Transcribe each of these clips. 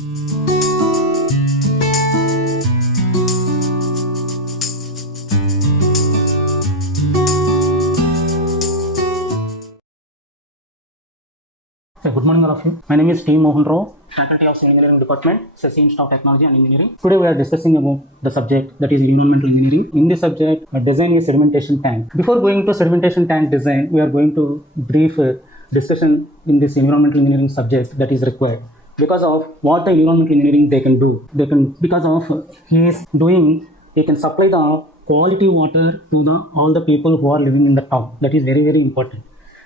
Good morning all of you. My name is T. Mohan Rao, Faculty of Civil Engineering Department, Sesame Stock Technology and Engineering. Today we are discussing about the subject that is environmental engineering. In this subject, design a sedimentation tank. Before going to sedimentation tank design, we are going to brief discussion in this environmental engineering subject that is required. Because of what the environmental engineering they can do, because of he can supply the quality water to all the people who are living in the town. That is very, very important.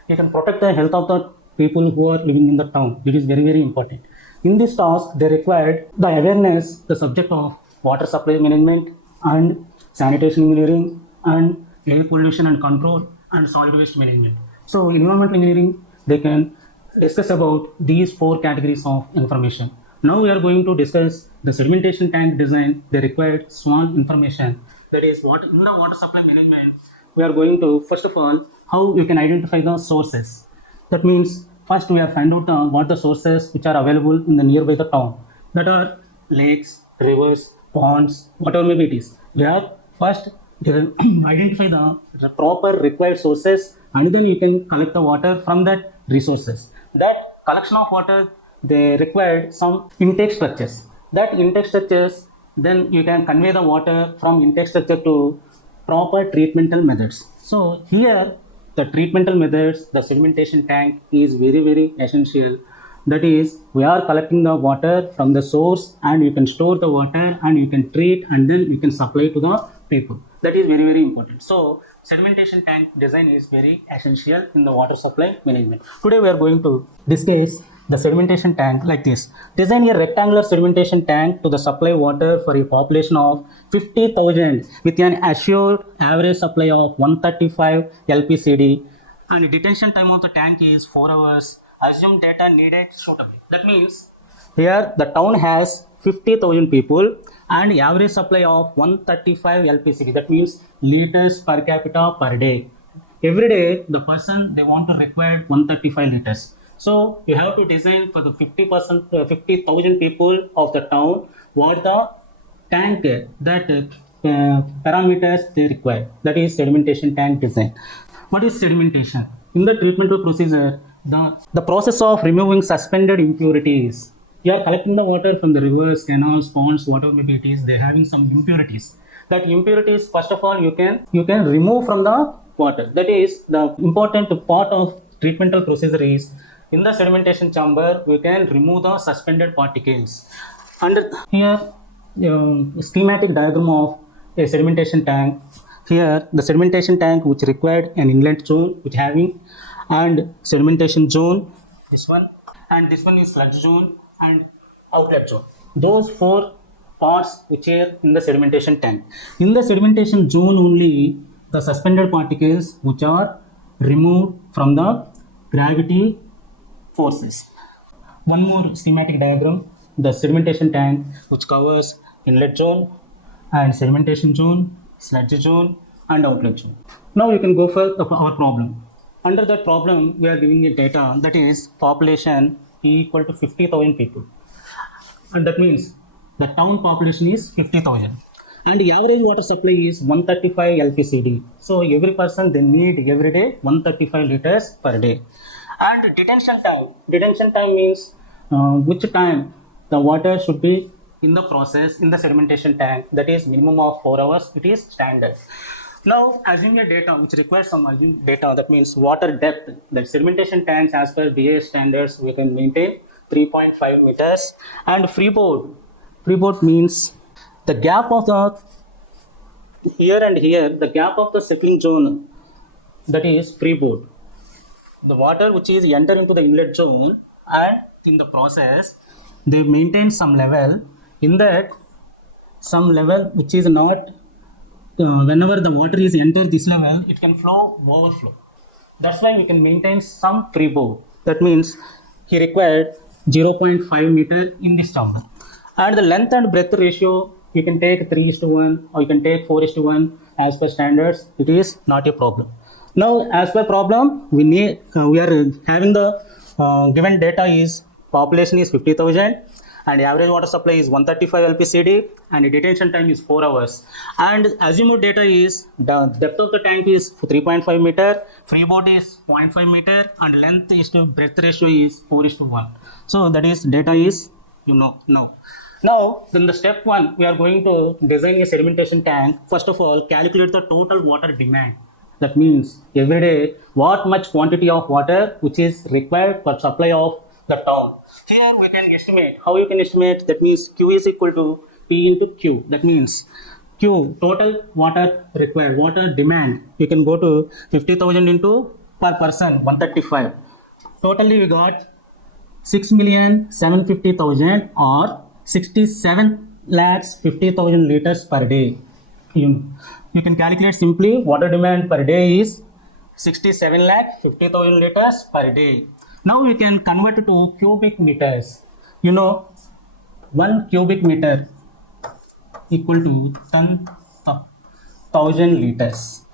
He can protect the health of the people who are living in the town. It is very, very important. In this task, they required the awareness, the subject of water supply management and sanitation engineering and air pollution and control and solid waste management. So, environmental engineering, they can discuss about these 4 categories of information. Now we are going to discuss the sedimentation tank design. They required small information. That is what in the water supply management, we are going to, first of all, how you can identify the sources. That means first we have find out what the sources which are available in the nearby the town. That are lakes, rivers, ponds, whatever maybe it is. We have first identify the proper required sources, and then you can collect the water from that resources. That collection of water, they required some intake structures. That intake structures, then you can convey the water from intake structure to proper treatmental methods. So here the treatmental methods, the sedimentation tank is very, very essential. That is, we are collecting the water from the source and you can store the water and you can treat and then you can supply to the people. That is very, very important. So, sedimentation tank design is very essential in the water supply management. Today we are going to discuss the sedimentation tank like this. Design a rectangular sedimentation tank to the supply water for a population of 50,000 with an assured average supply of 135 LPCD, and detention time of the tank is 4 hours. Assume data needed suitably. That means here the town has 50,000 people and average supply of 135 LPCD. That means liters per capita per day. Every day the person they want to require 135 liters. So you have to design for the 50,000 people of the town what the tank that parameters they require. That is sedimentation tank design. What is sedimentation? In the treatmental procedure, the process of removing suspended impurities. You are collecting the water from the rivers, canals, ponds, whatever maybe it is. They are having some impurities. That impurities, first of all, you can remove from the water. That is the important part of treatmental procedure is in the sedimentation chamber, we can remove the suspended particles. Under here, schematic diagram of a sedimentation tank. Here, the sedimentation tank which required an inlet zone, which having and sedimentation zone, this one, and this one is sludge zone and outlet zone. Those 4 parts which are in the sedimentation tank. In the sedimentation zone only, the suspended particles which are removed from the gravity forces. One more schematic diagram, the sedimentation tank which covers inlet zone and sedimentation zone, sludge zone and outlet zone. Now you can go for our problem. Under that problem, we are giving a data that is population equal to 50,000 people. And that means the town population is 50,000. And the average water supply is 135 LPCD. So every person they need every day 135 liters per day. And detention time means which time the water should be in the process in the sedimentation tank. That is minimum of 4 hours. It is standard. Now, assuming a data which requires some data, that means water depth. That sedimentation tanks as per BIS standards we can maintain 3.5 meters. And freeboard means the gap of the here and here, the gap of the settling zone, that is freeboard. The water which is enter into the inlet zone and in the process they maintain some level. In that some level which is not whenever the water is enter this level, it can overflow. That's why we can maintain some freeboard. That means he required 0.5 meter in this chamber. And the length and breadth ratio, you can take 3:1 or you can take 4:1 as per standards. It is not a problem. Now, as per problem, we are having the given data is population is 50,000 and average water supply is 135 LPCD, and the detention time is 4 hours. And assumed data is the depth of the tank is 3.5 meter, freeboard is 0.5 meter, and length is to breadth ratio is 4:1. So that is data is Now, in the step 1, we are going to design a sedimentation tank. First of all, calculate the total water demand. That means every day what much quantity of water which is required for supply of the town. Here we can estimate. How you can estimate? That means Q is equal to P into Q. That means Q, total water required, water demand. You can go to 50,000 into per person 135. Totally we got 6,750,000 or 67,50,000 liters per day. You can calculate simply water demand per day is 67,50,000 liters per day. Now we can convert it to cubic meters. 1 cubic meter equal to 10,000 liters.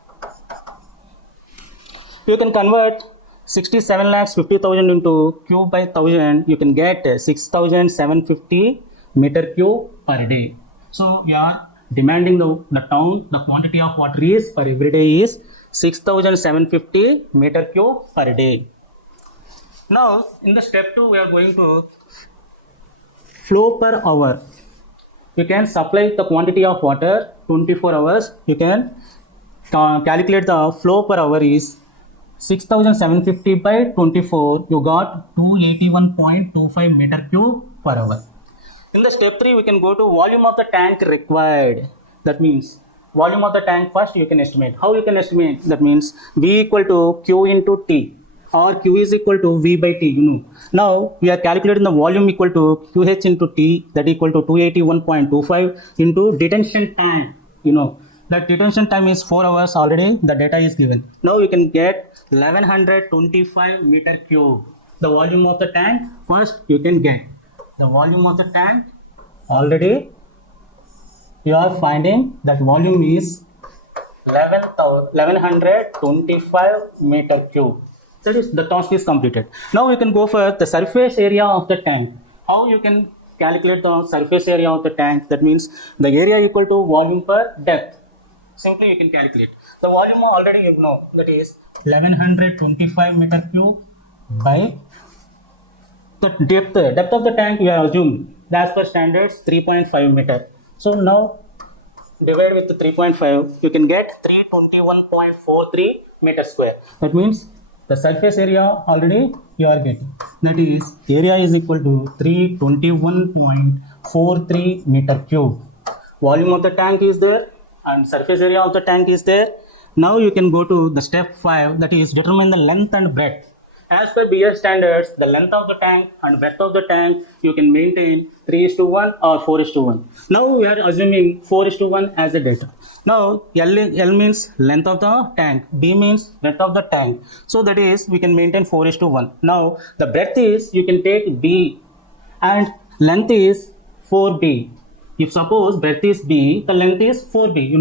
You can convert 67,50,000 into cube by 1000. You can get 6,750 meter cube per day. So we are demanding the town, the quantity of water is per every day is 6,750 meter cube per day. Now in the step 2 we are going to flow per hour. You can supply the quantity of water 24 hours. You can calculate the flow per hour is 6,750 by 24. You got 281.25 meter cube per hour. In the step 3, we can go to volume of the tank required. That means volume of the tank first you can estimate. How you can estimate? That means V equal to Q into T, or Q is equal to V by T. Now we are calculating the volume equal to QH into T, that equal to 281.25 into detention time. That detention time is 4 hours already. The data is given. Now you can get 1125 meter cube. The volume of the tank first you can get. The volume of the tank already you are finding that volume is 1125 meter cube. That is, the task is completed. Now we can go for the surface area of the tank. How you can calculate the surface area of the tank? That means the area equal to volume per depth. Simply you can calculate. The volume already you know, that is 1125 meter cube by the depth of the tank we are assuming as per standards 3.5 meter. So now divide with the 3.5, you can get 321.43 meter square. That means the surface area already you are getting. That is, area is equal to 321.43 meter cube. Volume of the tank is there and surface area of the tank is there. Now you can go to the step 5, that is determine the length and breadth. As per BS standards, the length of the tank and breadth of the tank you can maintain 3:1 or 4:1. Now we are assuming 4:1 as the data. Now L means length of the tank, B means breadth of the tank. So that is we can maintain 4:1. Now the breadth is you can take B and length is 4B. If suppose breadth is B, the length is 4B,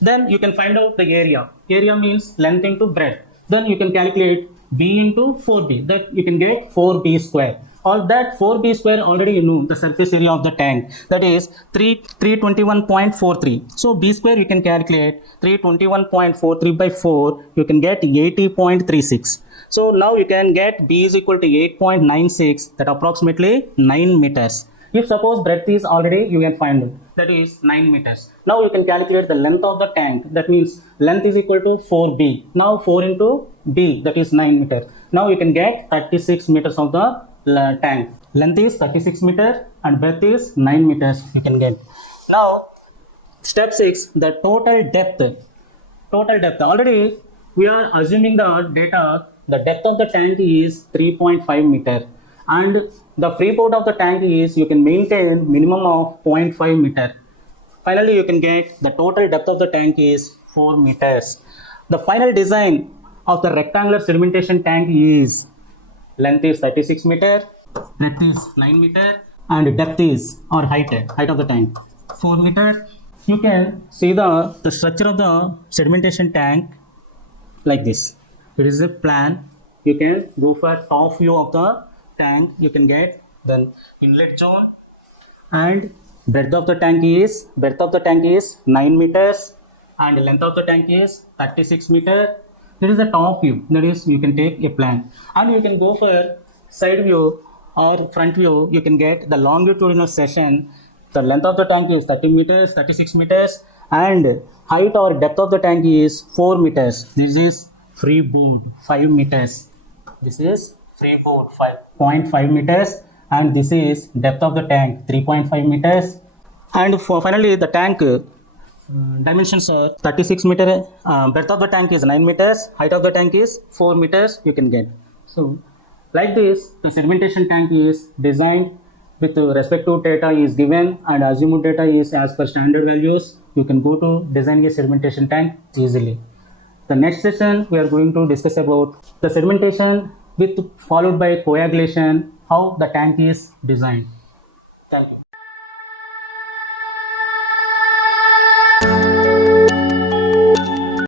then you can find out the area. Area means length into breadth. Then you can calculate B into 4B, that you can get 4B square. Or that 4B square already the surface area of the tank, that is 321.43. So B square you can calculate 321.43 by 4, you can get 80.36. So now you can get B is equal to 8.96, that approximately 9 meters. If suppose breadth is already you can find it, that is 9 meters. Now you can calculate the length of the tank, that means length is equal to 4B. Now 4 into B, that is 9 meters. Now you can get 36 meters of the tank. Length is 36 meters and breadth is 9 meters you can get. Now step 6, the total depth. Already we are assuming the data, the depth of the tank is 3.5 meter and the freeboard of the tank is you can maintain minimum of 0.5 meter. Finally you can get the total depth of the tank is 4 meters. The final design of the rectangular sedimentation tank is length is 36 meter, breadth is 9 meter and depth is or height of the tank 4 meter. You can see the structure of the sedimentation tank like this. It is a plan. You can go for top view of the tank. You can get then inlet zone, and breadth of the tank is 9 meters and length of the tank is 36 meter. That is the top view, that is you can take a plan, and you can go for side view or front view. You can get the longitudinal section. The length of the tank is 30 meters, 36 meters, and height or depth of the tank is 4 meters. This is freeboard 5 meters. This is freeboard 5.5 meters, and this is depth of the tank 3.5 meters. And for finally the tank dimensions are 36 meter. Breadth of the tank is 9 meters, height of the tank is 4 meters. You can get. So like this, the sedimentation tank is designed with respective data is given and azimuth data is as per standard values. You can go to design a sedimentation tank easily. The next session we are going to discuss about the sedimentation with followed by coagulation, how the tank is designed. Thank you.